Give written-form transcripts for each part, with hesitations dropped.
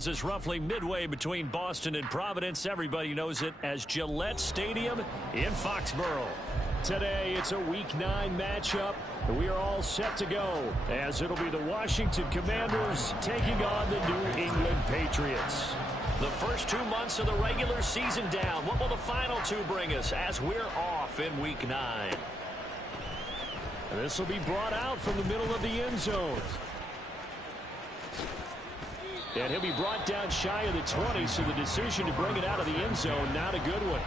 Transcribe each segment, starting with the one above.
This is roughly midway between Boston and Providence. Everybody knows it as Gillette Stadium in Foxborough. Today, it's a Week 9 matchup. We are all set to go, as it'll be the Washington Commanders taking on the New England Patriots. The first 2 months of the regular season down. What will the final two bring us as we're off in Week 9? This will be brought out from the middle of the end zone. And he'll be brought down shy of the 20, so the decision to bring it out of the end zone, not a good one.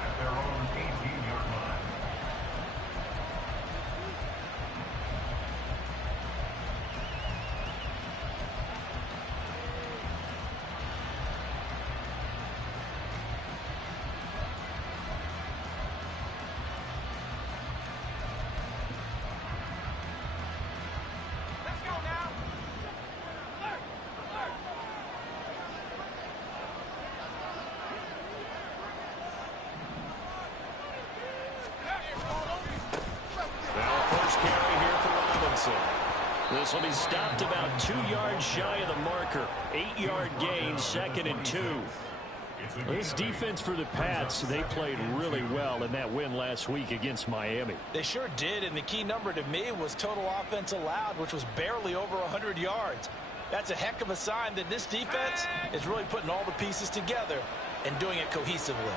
This will be stopped about 2 yards shy of the marker. 8-yard gain, 2nd and 2. This defense for the Pats, they played really well in that win last week against Miami. They sure did, and the key number to me was total offense allowed, which was barely over 100 yards. That's a heck of a sign that this defense is really putting all the pieces together and doing it cohesively.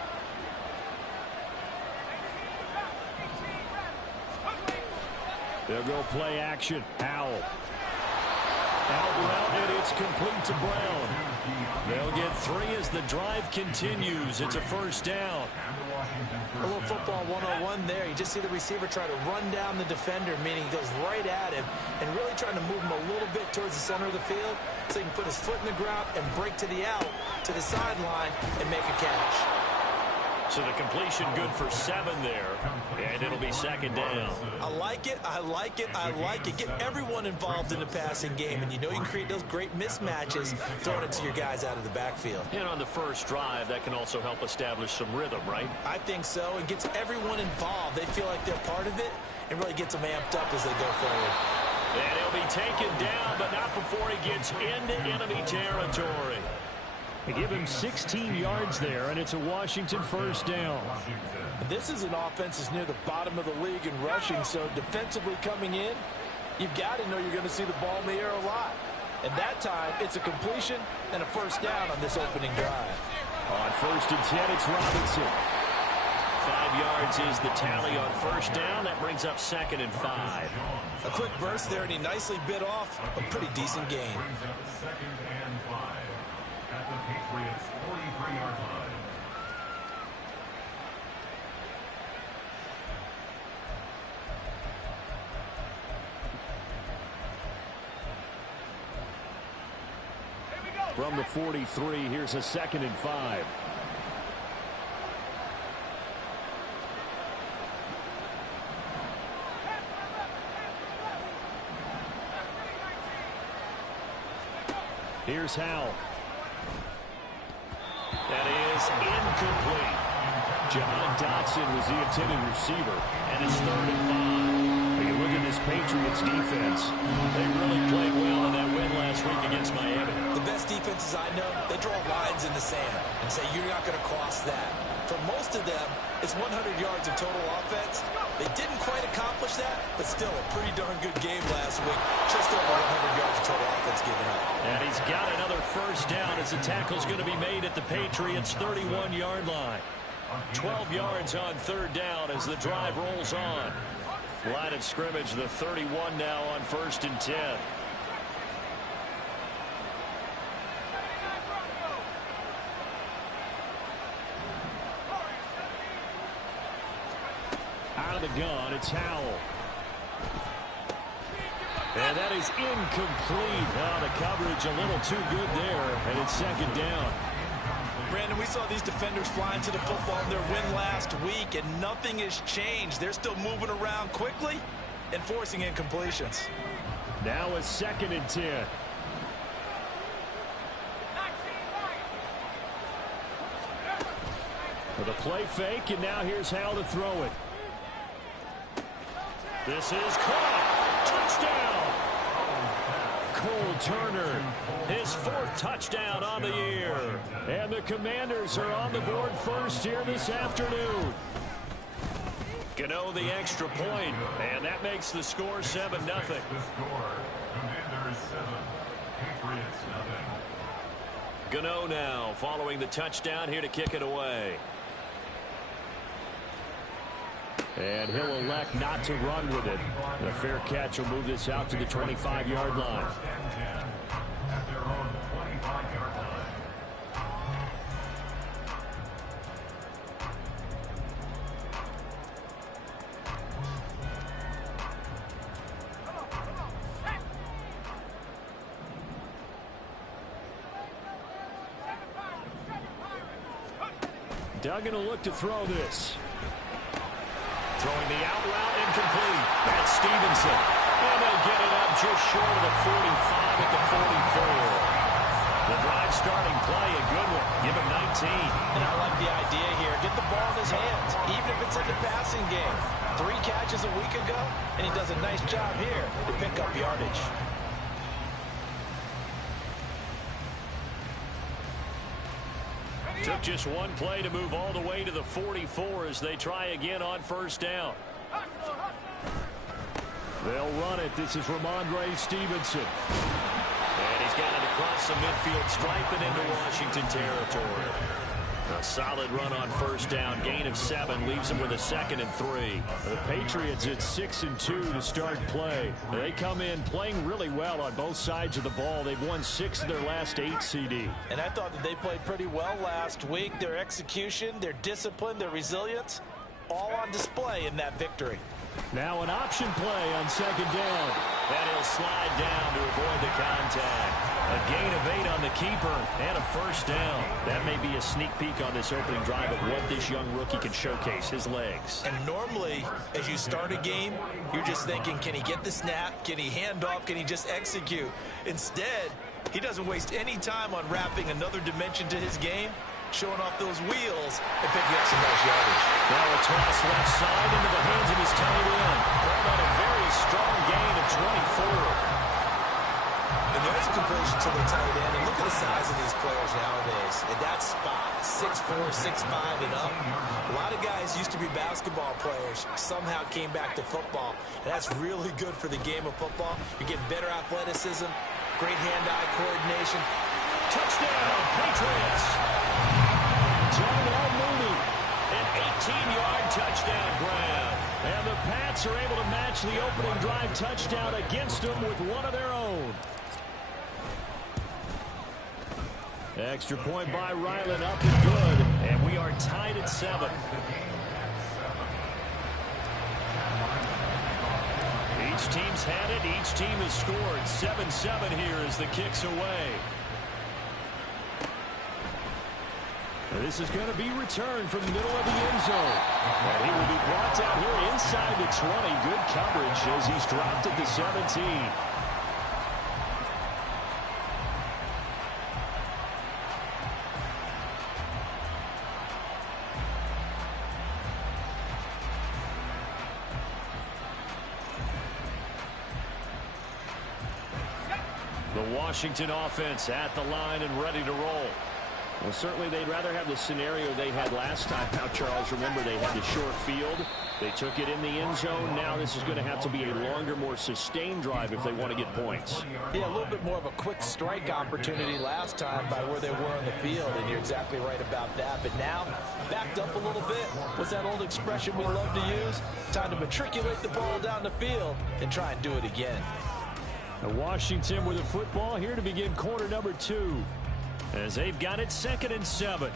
They'll go play action. Howell. Out route, and it's complete to Brown. They'll get 3 as the drive continues. It's a first down. A little football 101 there. You just see the receiver try to run down the defender, meaning he goes right at him and really trying to move him a little bit towards the center of the field so he can put his foot in the ground and break to the out, to the sideline, and make a catch. So the completion good for 7 there, and it'll be 2nd down. I like it, I like it, I like it. Get everyone involved in the passing game, and you know you can create those great mismatches throwing it to your guys out of the backfield. And on the first drive, that can also help establish some rhythm, right? I think so. It gets everyone involved. They feel like they're part of it, and really gets them amped up as they go forward. And he'll be taken down, but not before he gets into enemy territory. They give him 16 yards there, and it's a Washington first down. This is an offense that's near the bottom of the league in rushing, so defensively coming in, you've got to know you're going to see the ball in the air a lot. And that time, it's a completion and a first down on this opening drive. On 1st and 10, it's Robinson. 5 yards is the tally on first down. That brings up 2nd and 5. A quick burst there, and he nicely bit off a pretty decent gain. Patriots 43-yard line. From the 43, here's a 2nd and 5. Here's Howell. That is incomplete. John Dotson was the intended receiver, and it's 3rd and 5. When you look at this Patriots defense, they really played well in that win last week against Miami. The best defenses I know, they draw lines in the sand and say you're not going to cross that. For most of them, it's 100 yards of total offense. They didn't quite accomplish that, but still a pretty darn good game last week. Just over 100 yards of total offense given up. And he's got another first down as the tackle's going to be made at the Patriots' 31-yard line. 12 yards on 3rd down as the drive rolls on. Line of scrimmage, the 31 now on 1st and 10. Out of the gun, it's Howell. And that is incomplete. Oh, the coverage a little too good there, and it's 2nd down. Brandon, we saw these defenders flying to the football in their win last week, and nothing has changed. They're still moving around quickly and forcing incompletions. Now a 2nd and 10. With a play fake, and now here's Howell to throw it. This is caught. Touchdown. Turner, his 4th touchdown on the year. And the Commanders are on the board first here this afternoon. Gano the extra point, and that makes the score 7-0. The score, Commanders 7, Patriots nothing. Gano now following the touchdown here to kick it away. And he'll elect not to run with it. The fair catch will move this out to the 25-yard line. At their own 25-yard line. Duggan will look to throw this. Throwing the out route incomplete. That's Stevenson. And they'll get it up just short of the 45 at the 44. The drive starting play, a good one. Give him 19. And I like the idea here. Get the ball in his hands, even if it's in the passing game. 3 catches a week ago, and he does a nice job here to pick up yardage. Took just one play to move all the way to the 44 as they try again on first down. They'll run it. This is Ramondre Stevenson. And he's got it across the midfield stripe and into Washington territory. A solid run on first down. Gain of 7 leaves them with a 2nd and 3. The Patriots at 6-2 to start play. They come in playing really well on both sides of the ball. They've won 6 of their last 8 CD. And I thought that they played pretty well last week. Their execution, their discipline, their resilience, all on display in that victory. Now an option play on 2nd down. And he'll slide down to avoid the contact. A gain of 8 on the keeper and a first down. That may be a sneak peek on this opening drive of what this young rookie can showcase, his legs. And normally, as you start a game, you're just thinking, can he get the snap? Can he hand off? Can he just execute? Instead, he doesn't waste any time on wrapping another dimension to his game, showing off those wheels and picking up some nice yardage. Now a toss left side into the hands of his tight end. Called on a very strong gain of 24. And there's a completion to the tight end. And look at the size of these players nowadays. In that spot, 6'4", 6'5", and up. A lot of guys used to be basketball players, somehow came back to football. And that's really good for the game of football. You're getting better athleticism, great hand-eye coordination. Touchdown, Patriots! Darnell Mooney, an 18-yard touchdown grab. And the Pats are able to match the opening drive touchdown against them with one of their own. Extra point by Ryland, up and good. And we are tied at 7. Each team's had it. Each team has scored. 7-7 here as the kick's away. And this is going to be returned from the middle of the end zone. And he will be brought down here inside the 20. Good coverage as he's dropped at the 17. The Washington offense at the line and ready to roll. Well, certainly they'd rather have the scenario they had last time. Now, Charles, remember they had the short field. They took it in the end zone. Now this is going to have to be a longer, more sustained drive if they want to get points. Yeah, a little bit more of a quick strike opportunity last time by where they were on the field, and you're exactly right about that. But now, backed up a little bit. What's that old expression we love to use? Time to matriculate the ball down the field and try and do it again. Washington with the football here to begin quarter number 2. As they've got it 2nd and 7.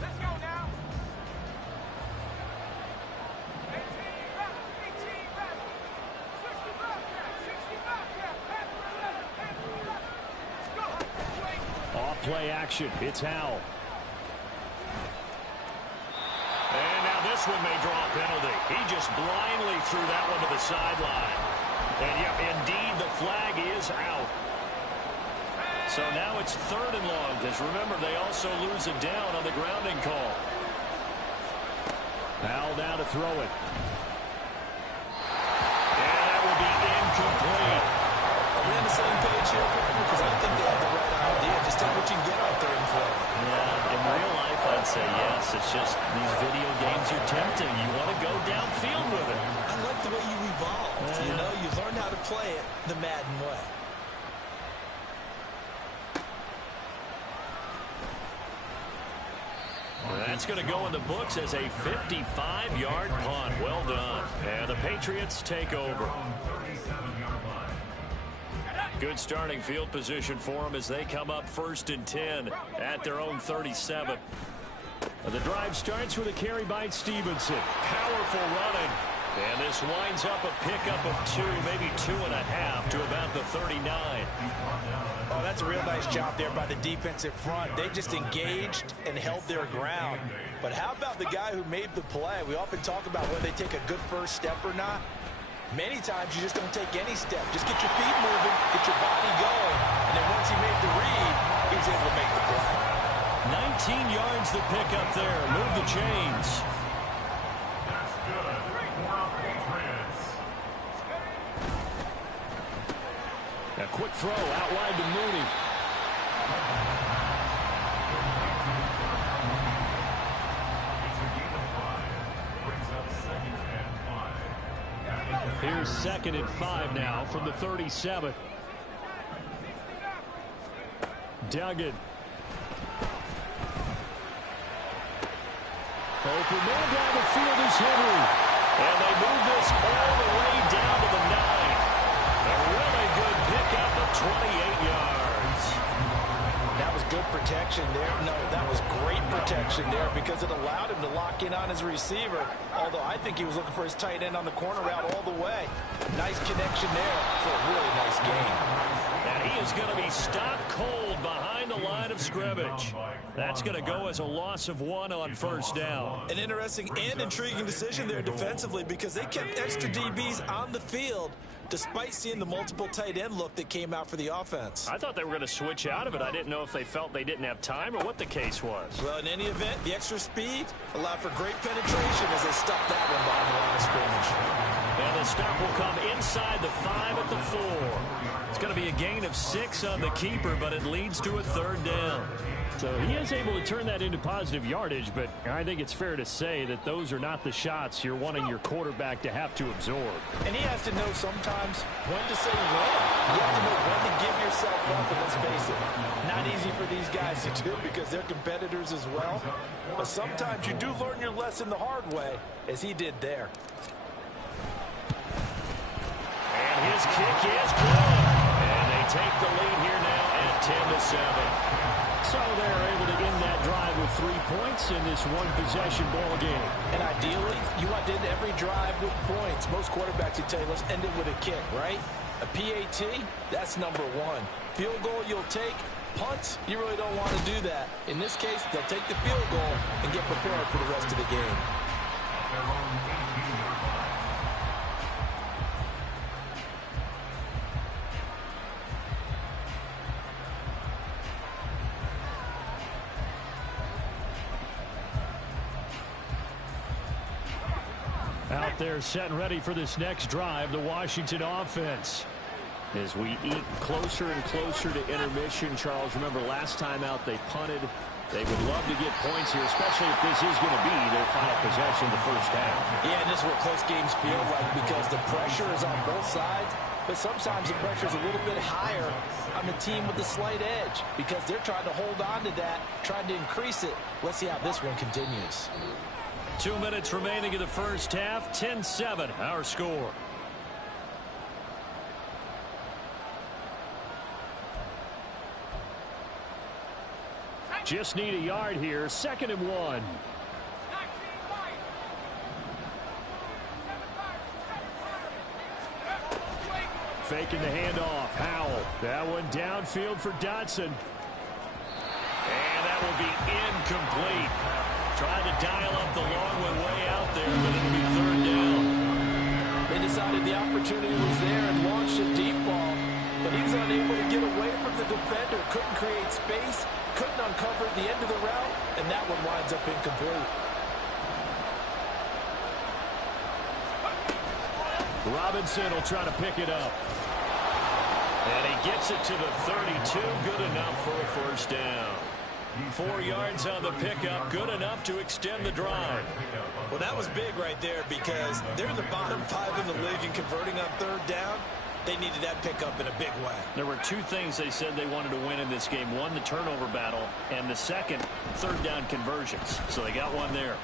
Let's go now. 65. Off play action. It's Howell. And now this one may draw a penalty. He just blindly threw that one to the sideline. And yep, indeed, the flag is out. So now it's 3rd and long, because remember, they also lose it down on the grounding call. Powell now to throw it. And that will be incomplete. Are we on the same page here, partner? Because I think they have the right idea. Just take what you can get on 3rd and 4. Yeah, in real life, I'd say yes. It's just these video games are tempting. You want to go downfield with it. I like the way you evolved. You know, you learned how to play it the Madden way. That's going to go in the books as a 55-yard punt. Well done. And the Patriots take over. Good starting field position for them as they come up 1st and 10 at their own 37. The drive starts with a carry by Stevenson. Powerful running. And this winds up a pickup of 2, maybe 2.5 to about the 39. Oh, that's a real nice job there by the defensive front. They just engaged and held their ground. But how about the guy who made the play? We often talk about whether they take a good first step or not. Many times you just don't take any step. Just get your feet moving, get your body going. And then once he made the read, he was able to make the play. 19 yards the pickup there. Move the chains. That's good for our Patriots. A quick throw out wide to Mooney. Here's 2nd and 5 now from the 37. Duggan. Open man down the field is Henry. And they move this all the way down to the 9. A really good pickup of 28 yards. That was good protection there. No, that was great protection there because it allowed him to lock in on his receiver. Although I think he was looking for his tight end on the corner route all the way. Nice connection there for a really nice game. And he is going to be stopped cold behind the line of scrimmage. That's going to go as a loss of 1 on 1st down. An interesting and intriguing decision there defensively because they kept extra DBs on the field despite seeing the multiple tight end look that came out for the offense. I thought they were going to switch out of it. I didn't know if they felt they didn't have time or what the case was. Well, in any event, the extra speed allowed for great penetration as they stuffed that one behind the line of scrimmage. And the stop will come inside the 5 at the 4. It's going to be a gain of 6 on the keeper, but it leads to a 3rd down. So he is able to turn that into positive yardage, but I think it's fair to say that those are not the shots you're wanting your quarterback to have to absorb. And he has to know sometimes when to say when. You have to know when to give yourself up, and let's face it, not easy for these guys to do because they're competitors as well. But sometimes you do learn your lesson the hard way, as he did there. And his kick is good. And they take the lead here now at 10-7. So they're able to end that drive with 3 points in this one-possession ball game. And ideally, you want to end every drive with points. Most quarterbacks would tell you, let's end it with a kick, right? A PAT, that's number 1. Field goal you'll take. Punts, you really don't want to do that. In this case, they'll take the field goal and get prepared for the rest of the game. Out there set and ready for this next drive, the Washington offense. As we eat closer and closer to intermission, Charles, remember last time out they punted. They would love to get points here, especially if this is going to be their final possession of the first half. Yeah, and this is what close games feel like because the pressure is on both sides, but sometimes the pressure is a little bit higher on the team with the slight edge because they're trying to hold on to that, trying to increase it. Let's see how this one continues. 2 minutes remaining in the first half. 10-7, our score. Just need a yard here. 2nd and 1. Faking the handoff. Howell. That one downfield for Dotson. And that will be incomplete. Tried to dial up the long one way out there, but it'll be 3rd down. They decided the opportunity was there and launched a deep ball, but he was unable to get away from the defender. Couldn't create space, couldn't uncover the end of the route, and that one winds up incomplete. Robinson will try to pick it up. And he gets it to the 32. Good enough for a first down. 4 yards on the pickup. Good enough to extend the drive. Well, that was big right there because they're in the bottom 5 in the league in converting on third down. They needed that pickup in a big way. There were 2 things they said they wanted to win in this game. One, the turnover battle, and the second, third down conversions. So they got one there.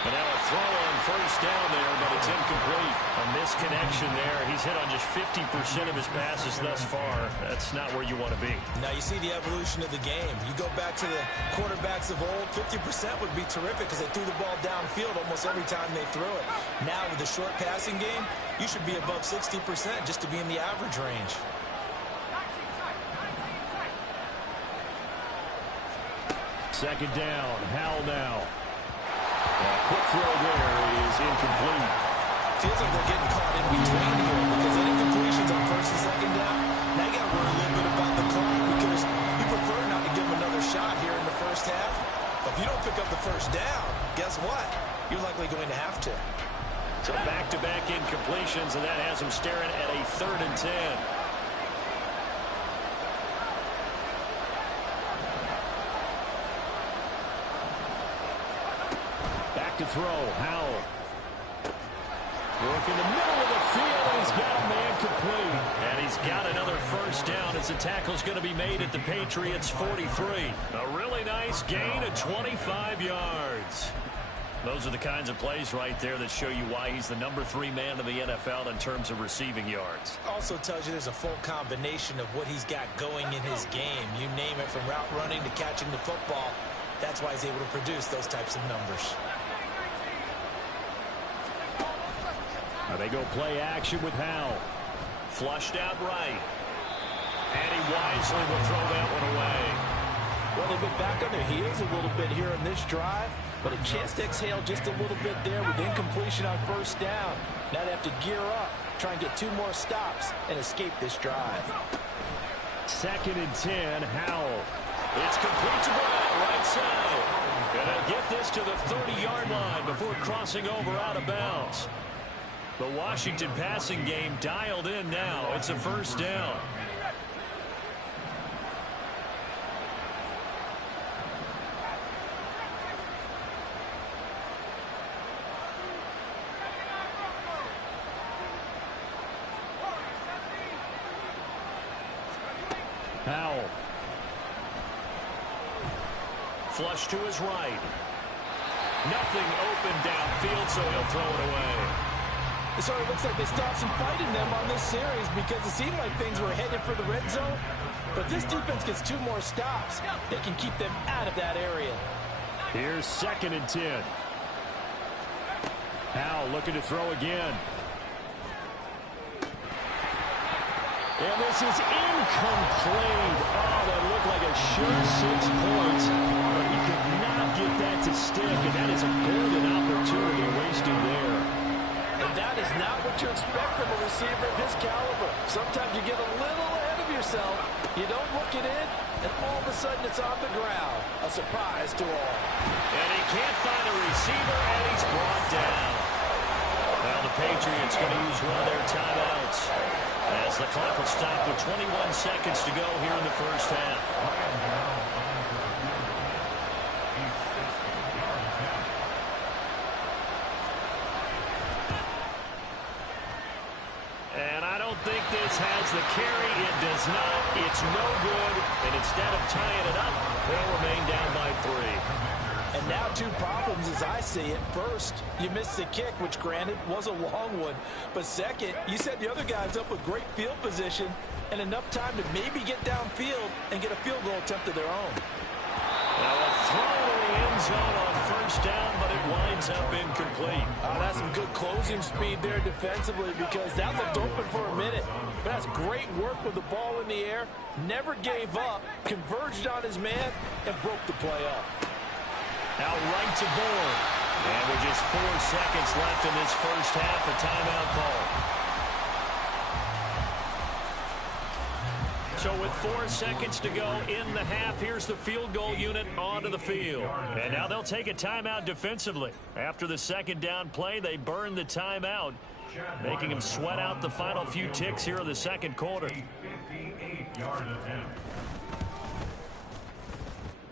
And now a throw on first down there, but it's incomplete. A misconnection there. He's hit on just 50% of his passes thus far. That's not where you want to be. Now you see the evolution of the game. You go back to the quarterbacks of old, 50% would be terrific because they threw the ball downfield almost every time they threw it. Now with the short passing game, you should be above 60% just to be in the average range. Second down. Howell now. Quick throw there is incomplete. Feels like they're getting caught in between here because any completions on first and second down, now you got to worry a little bit about the clock because you prefer not to give them another shot here in the first half. But if you don't pick up the first down, guess what? You're likely going to have to. So back-to-back incompletions, and that has him staring at a 3rd and 10. To throw. Howell. Work in the middle of the field, and he's got a man complete. And he's got another first down as the tackle's going to be made at the Patriots' 43. A really nice gain of 25 yards. Those are the kinds of plays right there that show you why he's the number 3 man in the NFL in terms of receiving yards. Also tells you there's a full combination of what he's got going in his game. You name it, from route running to catching the football. That's why he's able to produce those types of numbers. They go play action with Howell. Flushed out right. And he wisely will throw that one away. Well, they've been back on their heels a little bit here in this drive, but a chance to exhale just a little bit there with incompletion on first down. Now they have to gear up, try and get 2 more stops and escape this drive. 2nd and 10, Howell. It's complete to Brown, right side. And they'll get this to the 30-yard line before crossing over out of bounds. The Washington passing game dialed in now. It's a first down. Howell. Flush to his right. Nothing open downfield, so he'll throw it away. It sort of looks like they stopped some fight in them on this series because it seemed like things were headed for the red zone. But this defense gets 2 more stops. They can keep them out of that area. Here's 2nd and 10. Howell looking to throw again. And this is incomplete. Oh, that looked like a sure 6 points. But he could not get that to stick, and that is a golden opportunity wasted there. And that is not what you expect from a receiver of his caliber. Sometimes you get a little ahead of yourself. You don't look it in, and all of a sudden it's on the ground. A surprise to all. And he can't find a receiver, and he's brought down. Now the Patriots going to use one of their timeouts as the clock will stop with 21 seconds to go here in the first half. And I don't think this has the carry. It does not. It's no good. And instead of tying it up, they'll remain down by 3. And now 2 problems as I see it. First, you missed the kick, which granted was a long one. But second, you set the other guys up with great field position and enough time to maybe get downfield and get a field goal attempt of their own. Now a throw to the end zone on first down, but it winds up incomplete. That's some good closing speed there defensively because that looked open for a minute. But that's great work with the ball in the air. Never gave up, converged on his man, and broke the play up. Now right to board. And with just 4 seconds left in this first half, a timeout call. So with 4 seconds to go in the half, here's the field goal unit onto the field. And now they'll take a timeout defensively. After the second down play, they burn the timeout, making them sweat out the final few ticks here in the second quarter. 58-yard attempt.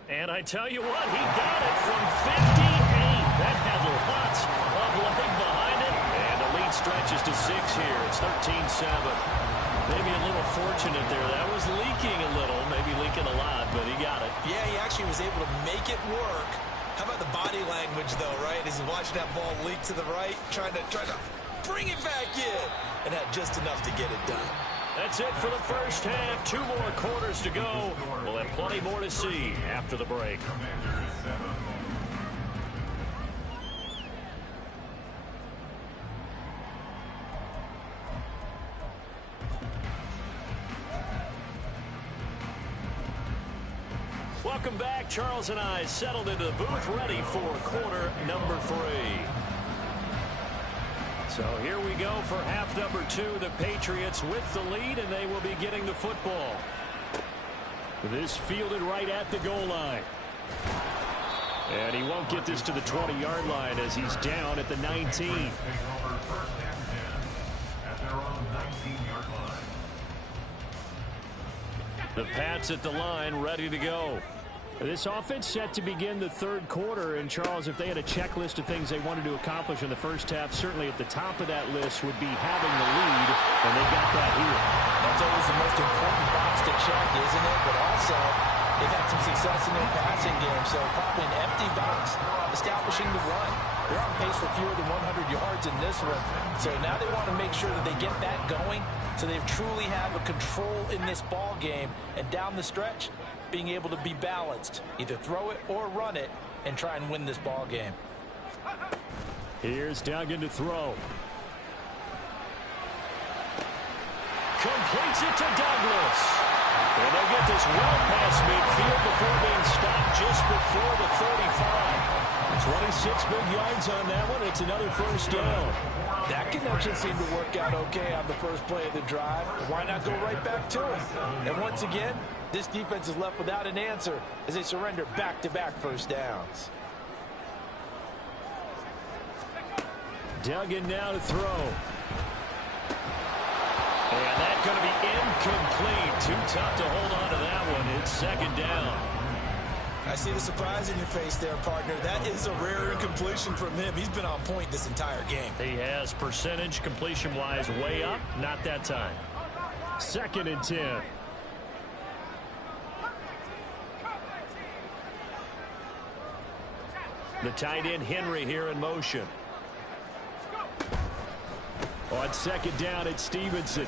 And I tell you what, he got it from 58. That had lots of leg behind it. And the lead stretches to 6 here. It's 13-7. Maybe a little fortunate there. That was leaking a little, maybe leaking a lot, but he got it. Yeah, he actually was able to make it work. How about the body language, though, right? As he's watching that ball leak to the right, trying to bring it back in, and had just enough to get it done. That's it for the first half. 2 more quarters to go. We'll have plenty more to see after the break. Commanders 7. Welcome back. Charles and I settled into the booth, ready for quarter number 3. So here we go for half number 2. The Patriots with the lead, and they will be getting the football. This fielded right at the goal line. And he won't get this to the 20-yard line as he's down at the 19. Take over first and 10 at their own 19-yard line. The Pats at the line, ready to go. This offense set to begin the third quarter. And, Charles, if they had a checklist of things they wanted to accomplish in the first half, certainly at the top of that list would be having the lead, and they got that here. That's always the most important box to check, isn't it? But also, they've had some success in their passing game, so probably an empty box establishing the run. They're on pace for fewer than 100 yards in this one. So now they want to make sure that they get that going so they truly have a control in this ball game. And down the stretch, being able to be balanced, either throw it or run it, and try and win this ball game. Here's Duggan to throw. Completes it to Douglas. And they'll get this well past midfield before being stopped just before the 35. 26 big yards on that one. It's another first down. That connection seemed to work out okay on the first play of the drive. Why not go right back to it? And once again, this defense is left without an answer as they surrender back-to-back first downs. Duggan now to throw. And that's going to be incomplete. Too tough to hold on to that one. It's second down. I see the surprise in your face there, partner. That is a rare incompletion from him. He's been on point this entire game. He has percentage completion-wise way up. Not that time. 2nd and 10. The tight end Henry here in motion. On 2nd down, it's Stevenson.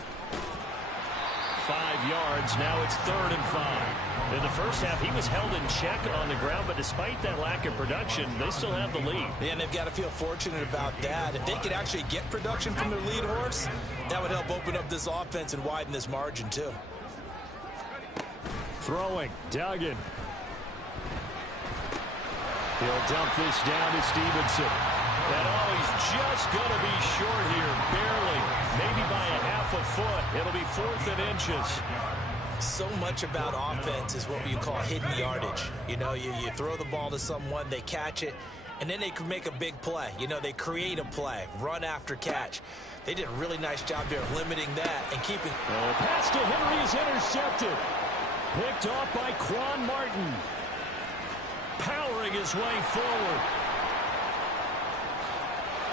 5 yards. Now it's 3rd and 5. In the first half, he was held in check on the ground, but despite that lack of production, they still have the lead. Yeah, and they've got to feel fortunate about that. If they could actually get production from their lead horse, that would help open up this offense and widen this margin, too. Throwing. Duggan. He'll dump this down to Stevenson. And he's just going to be short here, barely. Maybe by a half a foot. It'll be 4th and inches. So much about offense is what you call hidden yardage. You know, you throw the ball to someone, they catch it, and then they can make a big play. You know, they create a play, run after catch. They did a really nice job there of limiting that and keeping. Pass to Henry is intercepted. Picked off by Quan Martin. Powering his way forward.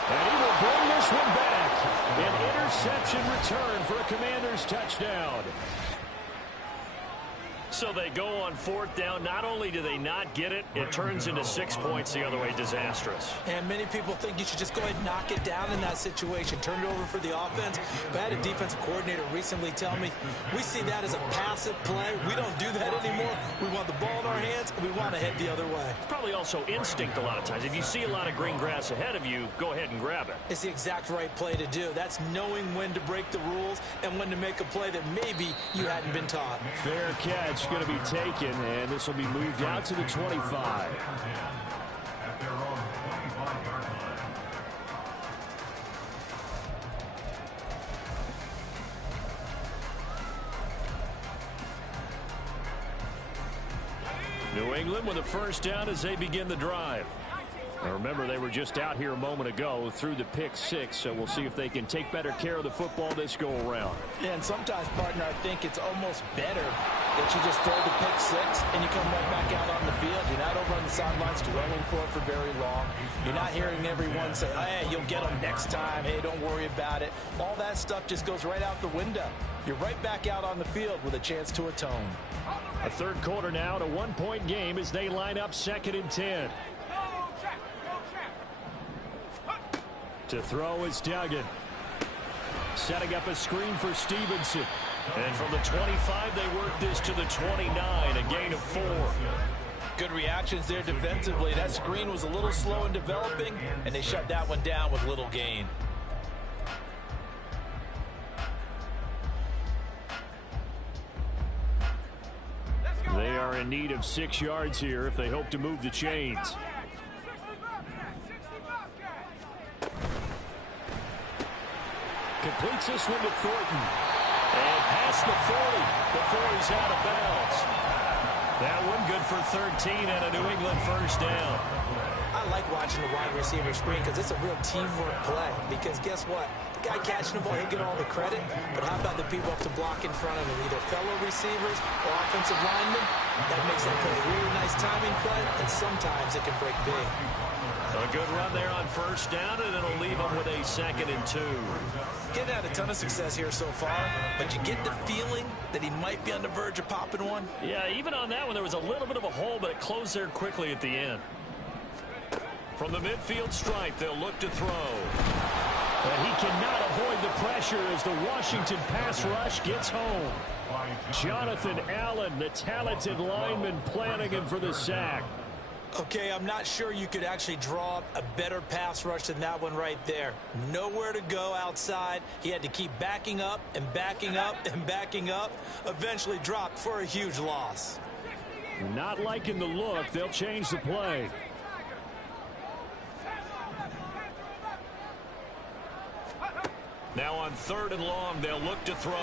And he will bring this one back. An interception return for a Commanders touchdown. So they go on 4th down. Not only do they not get it, it turns into 6 points the other way. Disastrous. And many people think you should just go ahead and knock it down in that situation. Turn it over for the offense. But I had a defensive coordinator recently tell me, we see that as a passive play. We don't do that anymore. We want the ball in our hands, and we want to head the other way. Probably also instinct a lot of times. If you see a lot of green grass ahead of you, go ahead and grab it. It's the exact right play to do. That's knowing when to break the rules and when to make a play that maybe you hadn't been taught. Fair catch going to be taken, and this will be moved out to the 25. At their own 25-yard line. New England with a first down as they begin the drive. Now remember, they were just out here a moment ago through the pick six, so we'll see if they can take better care of the football this go-around. Yeah, and sometimes, partner, I think it's almost better that you just throw the pick six and you come right back out on the field. You're not over on the sidelines dwelling for it for very long. You're not hearing everyone say, hey, you'll get them next time. Hey, don't worry about it. All that stuff just goes right out the window. You're right back out on the field with a chance to atone. A third quarter now and a one-point game as they line up 2nd and 10. To throw is Duggan. Setting up a screen for Stevenson. And from the 25, they work this to the 29, a gain of 4. Good reactions there defensively. That screen was a little slow in developing, and they shut that one down with little gain. They are in need of 6 yards here if they hope to move the chains. Completes this one to Thornton. And past the 40 before he's out of bounds. That one good for 13 and a New England first down. I like watching the wide receiver screen because it's a real teamwork play. Because guess what? The guy catching the ball, he'll get all the credit. But how about the people up to block in front of him? Either fellow receivers or offensive linemen. That makes that play a really nice timing play. And sometimes it can break big. A good run there on first down, and it'll leave them with a 2nd and 2. Getting had a ton of success here so far, but you get the feeling that he might be on the verge of popping one. Yeah, even on that one, there was a little bit of a hole, but it closed there quickly at the end. From the midfield stripe, they'll look to throw. But he cannot avoid the pressure as the Washington pass rush gets home. Jonathan Allen, the talented lineman, planning him for the sack. Okay, I'm not sure you could actually draw up a better pass rush than that one right there. Nowhere to go outside. He had to keep backing up and backing up and backing up. Eventually dropped for a huge loss. Not liking the look. They'll change the play. Now on 3rd and long, they'll look to throw.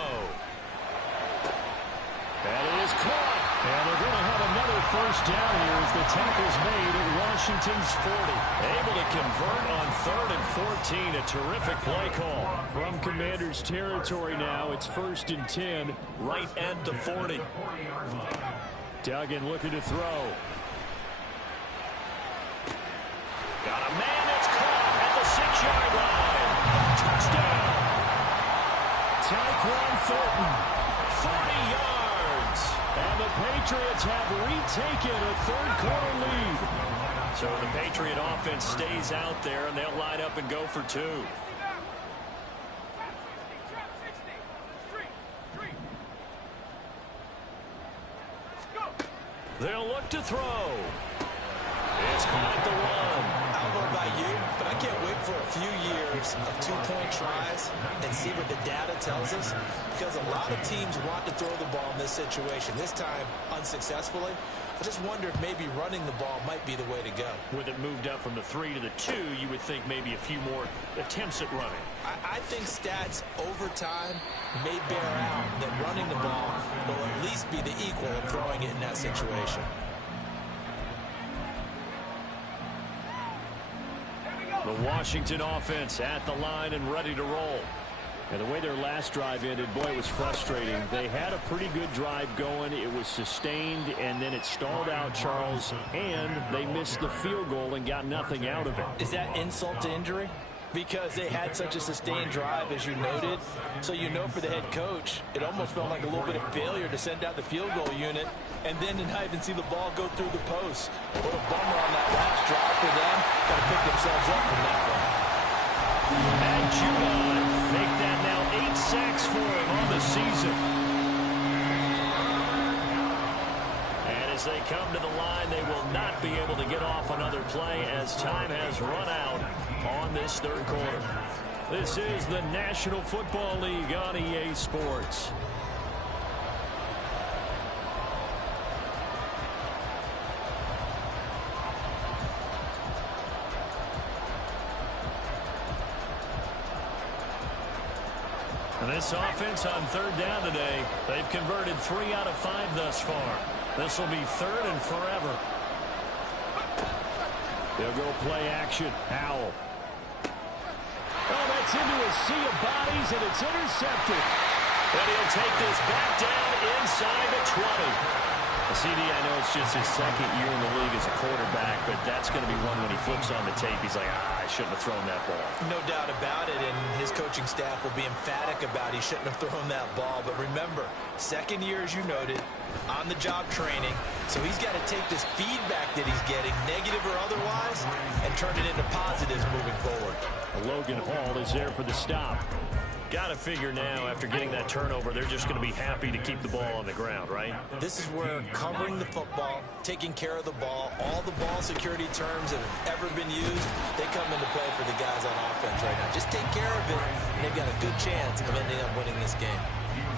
That is caught. And they're going to have another first down here as the tackle's made at Washington's 40. Able to convert on 3rd and 14. A terrific play call. From Commanders territory now, it's 1st and 10, right at the 40. Duggan looking to throw. Got a man that's caught at the 6-yard line. Touchdown. Tyquan Thornton, 40 yards. And the Patriots have retaken a third-quarter lead. So the Patriot offense stays out there, and they'll line up and go for 2. They'll look to throw. It's caught the one. I don't know about you, but I can't wait for a few years of 2-point tries and see what the data tells us, because a lot of teams want to throw the ball in this situation. This time, unsuccessfully. I just wonder if maybe running the ball might be the way to go. With it moved up from the 3 to the 2, you would think maybe a few more attempts at running. I think stats over time may bear out that running the ball will at least be the equal of throwing it in that situation. The Washington offense at the line and ready to roll. And the way their last drive ended, boy, it was frustrating. They had a pretty good drive going. It was sustained, and then it stalled out, Charles, and they missed the field goal and got nothing out of it. Is that insult to injury? Because they had such a sustained drive, as you noted. So you know for the head coach, it almost felt like a little bit of failure to send out the field goal unit and then to not even see the ball go through the post. What a bummer on that last drive for them. Got to pick themselves up from that one. And Judon make that now 8 sacks for him on the season. And as they come to the line, they will not be able to get off another play as time has run out on this third quarter. This is the National Football League on EA Sports. And this offense on third down today, they've converted 3 out of 5 thus far. This will be 3rd and forever. They'll go play action. Howell. Oh, that's into a sea of bodies, and it's intercepted. And he'll take this back down inside the 20. CD, I know it's just his 2nd year in the league as a quarterback, but that's going to be one when he flips on the tape. He's like, I shouldn't have thrown that ball. No doubt about it, and his coaching staff will be emphatic about he shouldn't have thrown that ball. But remember, 2nd year, as you noted, on-the-job training, so he's got to take this feedback that he's getting, negative or otherwise, and turn it into positives moving forward. Logan Hall is there for the stop. Got to figure now, after getting that turnover, they're just going to be happy to keep the ball on the ground, right? This is where covering the football, taking care of the ball, all the ball security terms that have ever been used, they come into play for the guys on offense right now. Just take care of it, and they've got a good chance of ending up winning this game.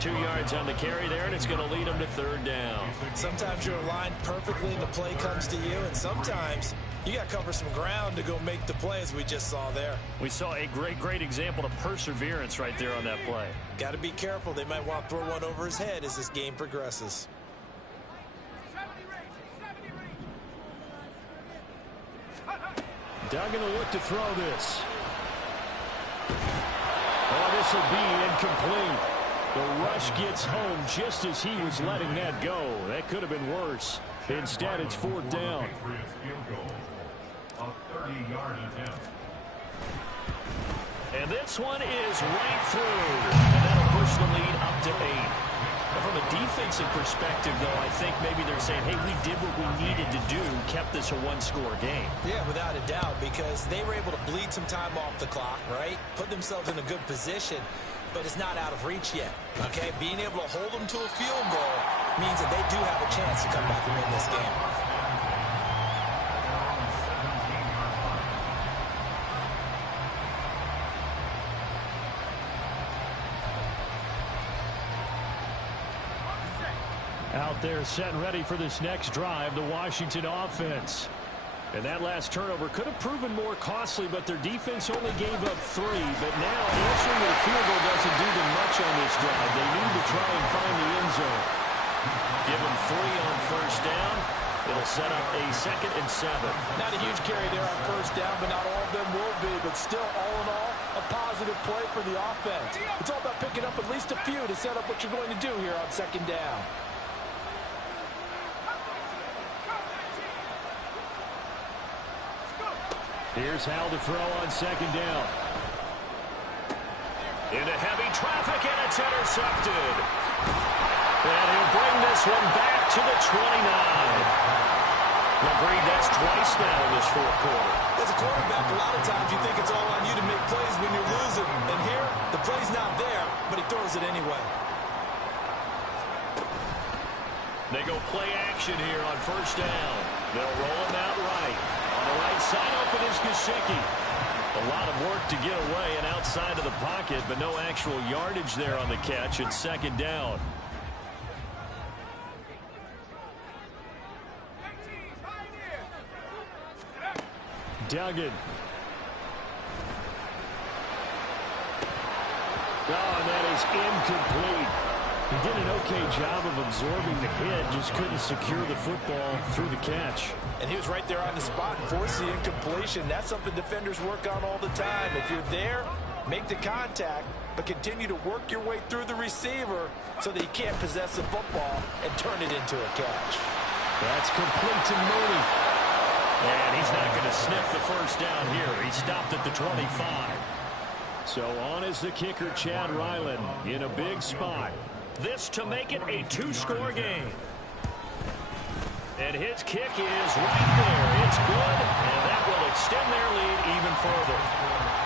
2 yards on the carry there, and it's going to lead them to 3rd down. Sometimes you're aligned perfectly and the play comes to you, and sometimes you got to cover some ground to go make the play, as we just saw there. We saw a great example of perseverance right there on that play. Got to be careful. They might want to throw one over his head as this game progresses. Duggan will look to throw this. Oh, this will be incomplete. The rush gets home just as he was letting that go. That could have been worse. Instead, it's 4th down. And this one is right through. And that'll push the lead up to 8. Now, from a defensive perspective, though, I think maybe they're saying, hey, we did what we needed to do, kept this a one-score game. Yeah, without a doubt, because they were able to bleed some time off the clock, right? Put themselves in a good position, but it's not out of reach yet, okay? Being able to hold them to a field goal means that they do have a chance to come back and win this game. Out there set and ready for this next drive, the Washington offense. And that last turnover could have proven more costly, but their defense only gave up 3. But now answering their field goal doesn't do them much on this drive. They need to try and find the end zone. Give them 3 on 1st down. It'll set up a 2nd and 7. Not a huge carry there on 1st down, but not all of them will be. But still, all in all, a positive play for the offense. It's all about picking up at least a few to set up what you're going to do here on 2nd down. Here's Howell to throw on 2nd down. Into heavy traffic, and it's intercepted. And he'll bring this one back to the 29. Agreed, that's twice now in this 4th quarter. As a quarterback, a lot of times you think it's all on you to make plays when you're losing. And here, the play's not there, but he throws it anyway. They go play action here on 1st down. They'll roll him out right. On the right side, open is Gesicki. A lot of work to get away and outside of the pocket, but no actual yardage there on the catch. It's 2nd down. Duggan. Oh, and that is incomplete. He did an okay job of absorbing the hit, just couldn't secure the football through the catch. And he was right there on the spot and forced the incompletion. That's something defenders work on all the time. If you're there, make the contact, but continue to work your way through the receiver so that he can't possess the football and turn it into a catch. That's complete to Mooney. And he's not going to sniff the 1st down here. He stopped at the 25. So on is the kicker, Chad Ryland, in a big spot. This to make it a 2-score game. And his kick is right there. It's good, and that will extend their lead even further.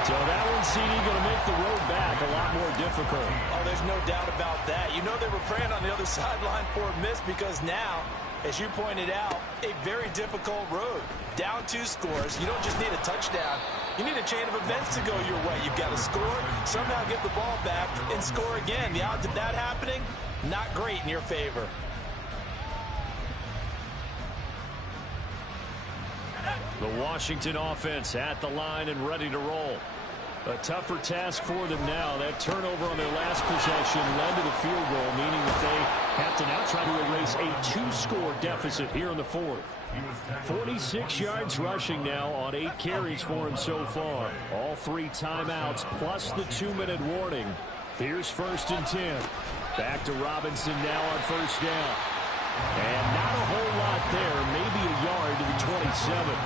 So that one, CD, going to make the road back a lot more difficult. Oh, there's no doubt about that. You know they were praying on the other sideline for a miss because now, as you pointed out, a very difficult road. Down 2 scores. You don't just need a touchdown. You need a chain of events to go your way. You've got to score, somehow get the ball back, and score again. The odds of that happening, not great in your favor. The Washington offense at the line and ready to roll. A tougher task for them now. That turnover on their last possession led to the field goal, meaning that they have to now try to erase a 2-score deficit here in the fourth. 46 yards rushing now on 8 carries for him so far. All 3 timeouts plus the 2-minute warning. Here's 1st and 10. Back to Robinson now on 1st down. And not a whole lot there. Maybe a yard to the 27.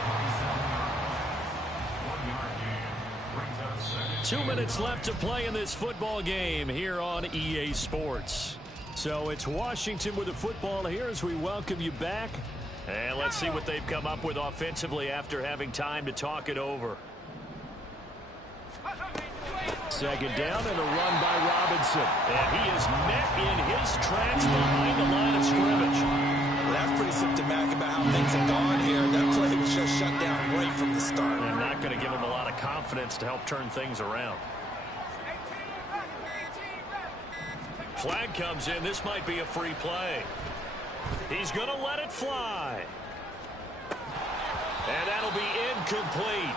2 minutes left to play in this football game here on EA Sports. So it's Washington with the football here as we welcome you back. And let's see what they've come up with offensively after having time to talk it over. 2nd down and a run by Robinson. And he is met in his tracks behind the line of scrimmage. That's pretty symptomatic about how things have gone here. That play was just shut down right from the start. And not going to give him a lot of confidence to help turn things around. Flag comes in. This might be a free play. He's going to let it fly. And that'll be incomplete.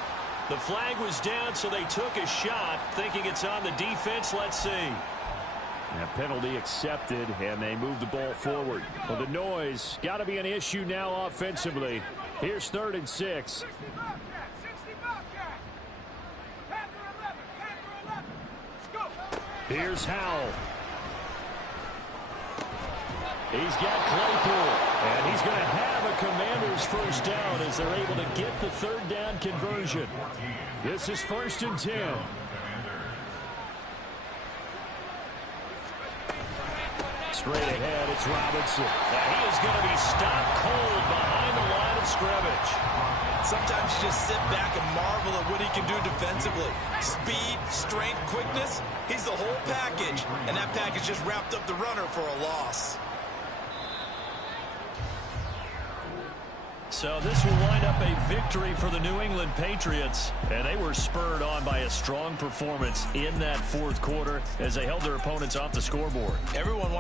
The flag was down, so they took a shot, thinking it's on the defense. Let's see. A penalty accepted, and they move the ball forward. Well, the noise got to be an issue now offensively. Here's 3rd and 6. Here's Howell. He's got Claypool, and he's going to have a Commanders 1st down as they're able to get the 3rd down conversion. This is 1st and 10. Straight ahead, it's Robinson. And he is going to be stopped cold behind the line of scrimmage. Sometimes you just sit back and marvel at what he can do defensively. Speed, strength, quickness, he's the whole package. And that package just wrapped up the runner for a loss. So this will wind up a victory for the New England Patriots. And they were spurred on by a strong performance in that 4th quarter as they held their opponents off the scoreboard. Everyone wants